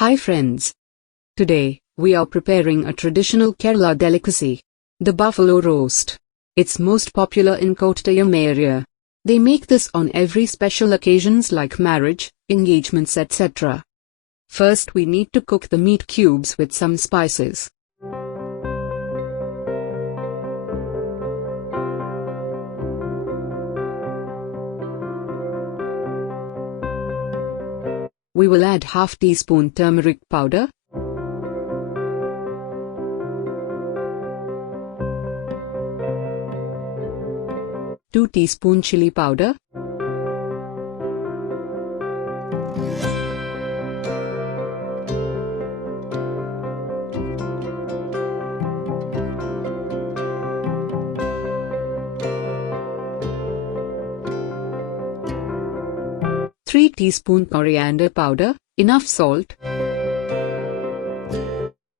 Hi friends. Today, we are preparing a traditional Kerala delicacy, the buffalo roast. It's most popular in Kottayam area. They make this on every special occasions like marriage, engagements etc. First we need to cook the meat cubes with some spices. We will add half teaspoon turmeric powder, two teaspoon chillie powder, three teaspoon coriander powder, enough salt.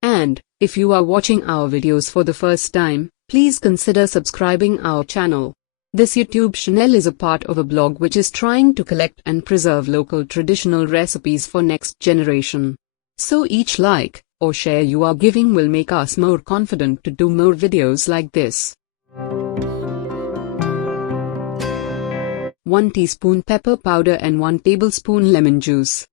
And, if you are watching our videos for the first time, please consider subscribing our channel. This YouTube channel is a part of a blog which is trying to collect and preserve local traditional recipes for next generation. So each like or share you are giving will make us more confident to do more videos like this. 1 teaspoon pepper powder and 1 tablespoon lemon juice.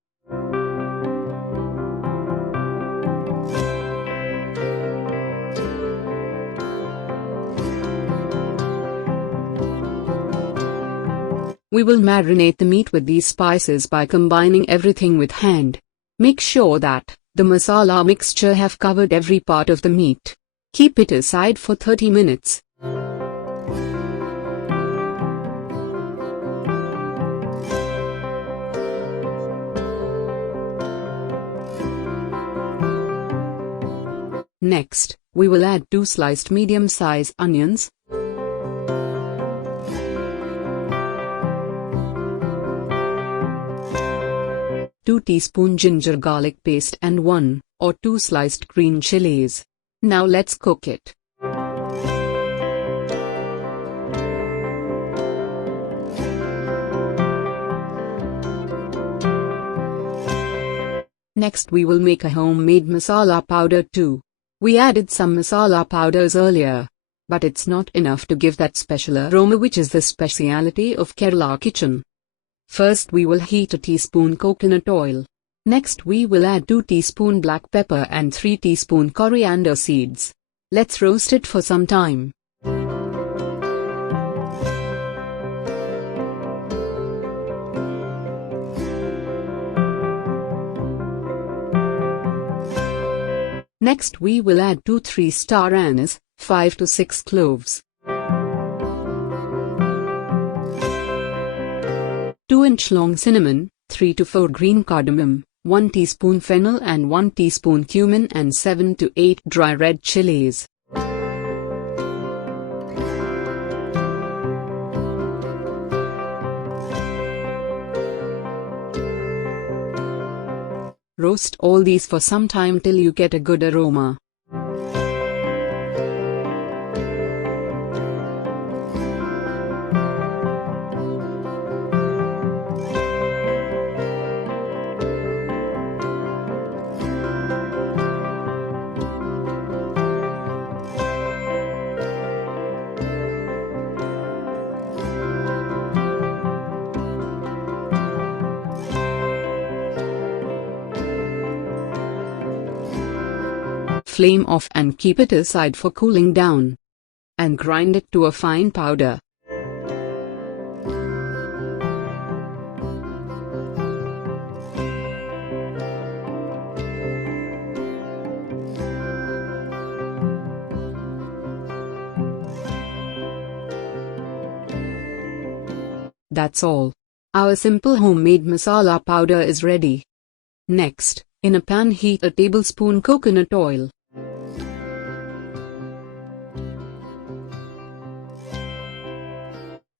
We will marinate the meat with these spices by combining everything with hand. Make sure that the masala mixture have covered every part of the meat. Keep it aside for 30 minutes. Next, we will add 2 sliced medium-sized onions, 2 teaspoon ginger garlic paste and 1 or 2 sliced green chilies. Now let's cook it. Next we will make a homemade masala powder too. We added some masala powders earlier, but it's not enough to give that special aroma which is the speciality of Kerala kitchen. First we will heat a teaspoon coconut oil. Next we will add 2 teaspoon black pepper and 3 teaspoon coriander seeds. Let's roast it for some time. Next we will add 2 3-star anise, 5 to 6 cloves, 2-inch long cinnamon, 3 to 4 green cardamom, 1 teaspoon fennel and 1 teaspoon cumin and 7 to 8 dry red chilies. Roast all these for some time till you get a good aroma. Flame off and keep it aside for cooling down. And grind it to a fine powder. That's all. Our simple homemade masala powder is ready. Next, in a pan heat a tablespoon coconut oil.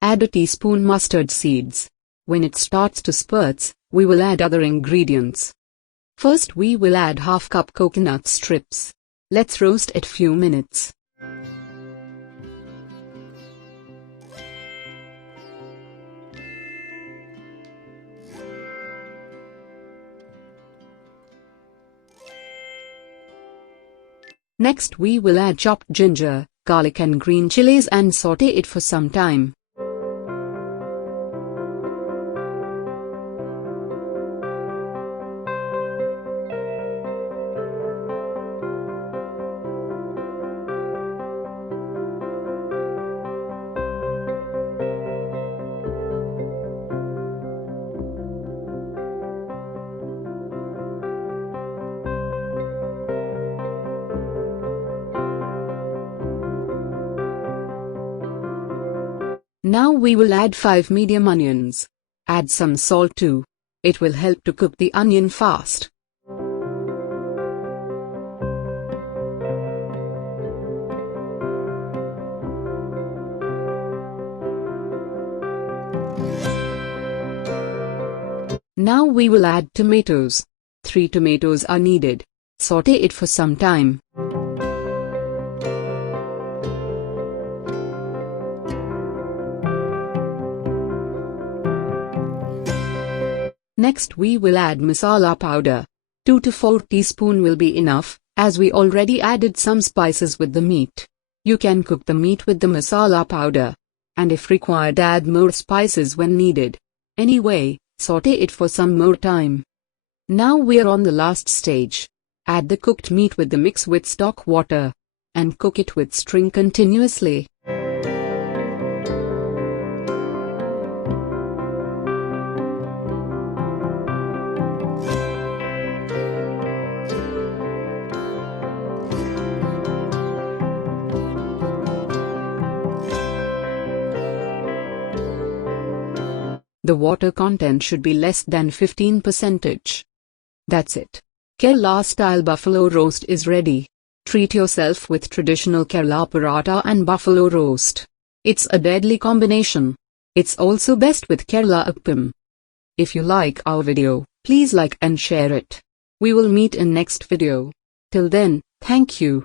Add a teaspoon mustard seeds. When it starts to spurts, we will add other ingredients. First we will add half cup coconut strips. Let's roast it few minutes. Next we will add chopped ginger, garlic and green chilies and saute it for some time. Now we will add 5 medium onions. Add some salt too. It will help to cook the onion fast. Now we will add tomatoes. 3 tomatoes are needed. Saute it for some time. Next we will add masala powder. 2 to 4 teaspoons will be enough, as we already added some spices with the meat. You can cook the meat with the masala powder. And if required, add more spices when needed. Anyway, saute it for some more time. Now we are on the last stage. Add the cooked meat with the mix with stock water. And cook it with stirring continuously. The water content should be less than 15%. That's it. Kerala-style buffalo roast is ready. Treat yourself with traditional Kerala paratha and buffalo roast. It's a deadly combination. It's also best with Kerala appam. If you like our video, please like and share it. We will meet in next video. Till then, thank you.